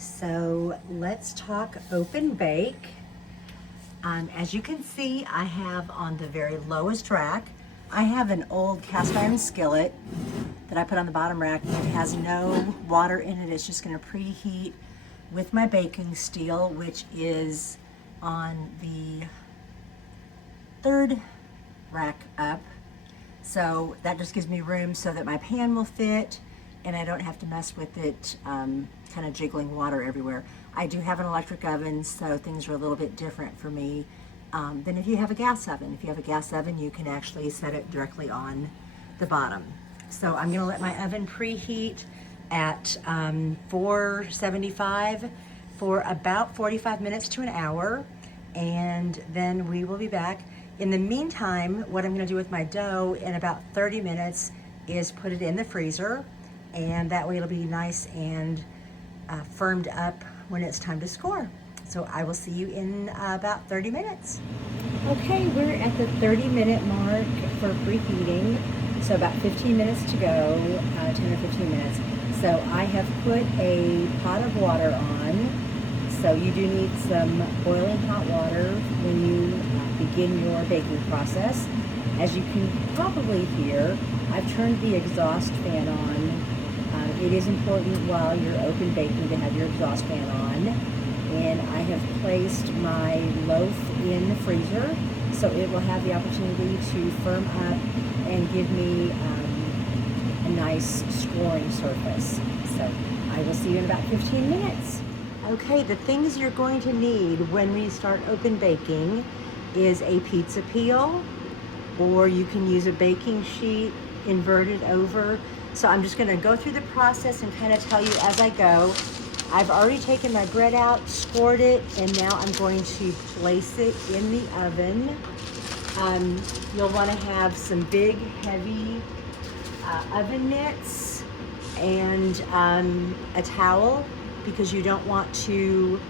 So let's talk open bake. As you can see, I have on the very lowest rack, I have an old cast iron skillet that I put on the bottom rack. It has no water in it. It's just going to preheat with my baking steel, which is on the third rack up. So that just gives me room so that my pan will fit and I don't have to mess with it kind of jiggling water everywhere. I do have an electric oven, so things are a little bit different for me than if you have a gas oven. If you have a gas oven, you can actually set it directly on the bottom. So I'm gonna let my oven preheat at 475 for about 45 minutes to an hour, and then we will be back. In the meantime, what I'm gonna do with my dough in about 30 minutes is put it in the freezer, and that way it'll be nice and firmed up when it's time to score. So I will see you in about 30 minutes. Okay, we're at the 30-minute mark for preheating. So about 15 minutes to go, 10 or 15 minutes. So I have put a pot of water on. So you do need some boiling hot water when you begin your baking process. As you can probably hear, I've turned the exhaust fan on. It is important while you're open baking to have your exhaust fan on. And I have placed my loaf in the freezer so it will have the opportunity to firm up and give me a nice scoring surface. So I will see you in about 15 minutes. Okay, the things you're going to need when we start open baking is a pizza peel, or you can use a baking sheet inverted over. So I'm just gonna go through the process and kind of tell you as I go. I've already taken my bread out, scored it, and now I'm going to place it in the oven. You'll wanna have some big, heavy oven mitts and a towel, because you don't want to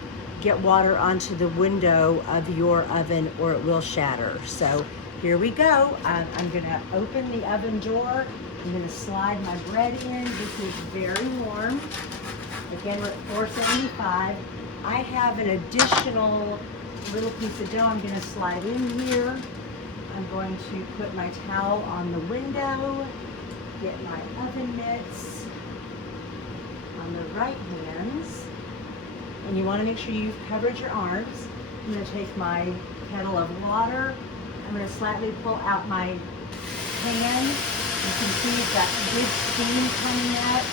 get water onto the window of your oven or it will shatter. So here we go. I'm gonna open the oven door. I'm gonna slide my bread in. This is very warm. Again, we're at 475. I have an additional little piece of dough I'm gonna slide in here. I'm going to put my towel on the window, get my oven mitts on the right hands, and you wanna make sure you've covered your arms. I'm gonna take my kettle of water. I'm gonna slightly pull out my pan. You can see it's got good steam coming up.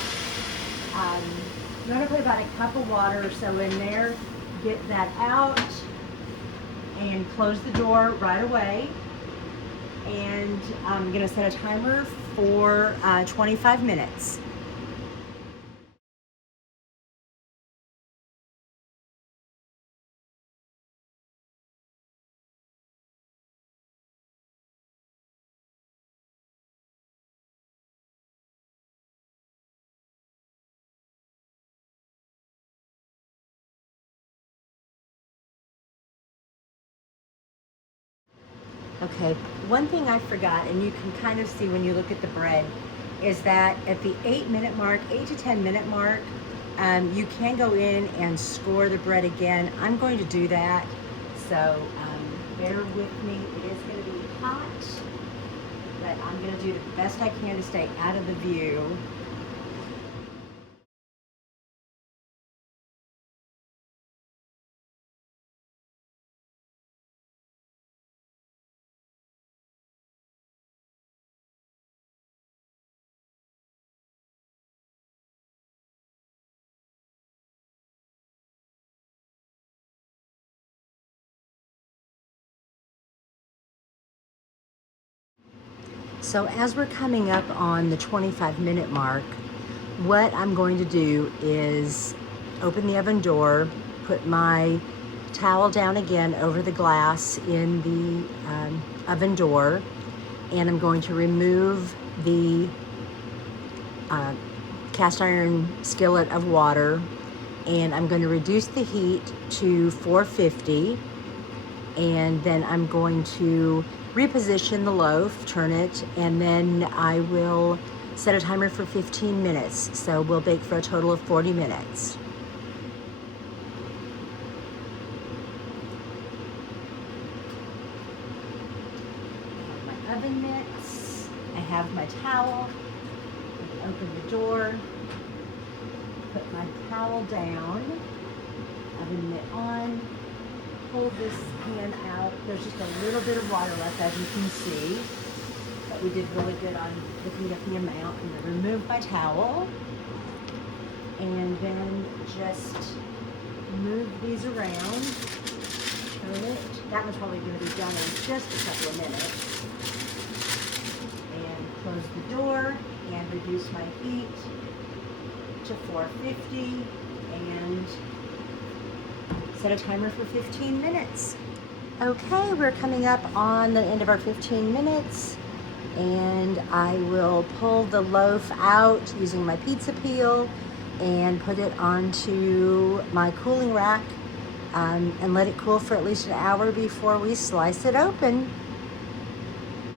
You want to put about a cup of water or so in there. Get that out and close the door right away. And I'm going to set a timer for 25 minutes. Okay, one thing I forgot, and you can kind of see when you look at the bread, is that at the 8-minute mark, 8 to 10 minute mark, you can go in and score the bread again. I'm going to do that, so bear with me. It is going to be hot, but I'm going to do the best I can to stay out of the view. So as we're coming up on the 25-minute mark, what I'm going to do is open the oven door, put my towel down again over the glass in the oven door, and I'm going to remove the cast iron skillet of water, and I'm going to reduce the heat to 450, and then I'm going to reposition the loaf, turn it, and then I will set a timer for 15 minutes. So we'll bake for a total of 40 minutes. oven mitts. I have my towel. Open the door. Put my towel down. Oven mitt on. Pull this pan out. There's just a little bit of water left, as you can see. But we did really good on looking at the amount. I'm going to remove my towel. And then just move these around. Turn it. That one's probably going to be done in just a couple of minutes. And close the door and reduce my heat to 450 and set a timer for 15 minutes. Okay, we're coming up on the end of our 15 minutes, and I will pull the loaf out using my pizza peel and put it onto my cooling rack and let it cool for at least an hour before we slice it open.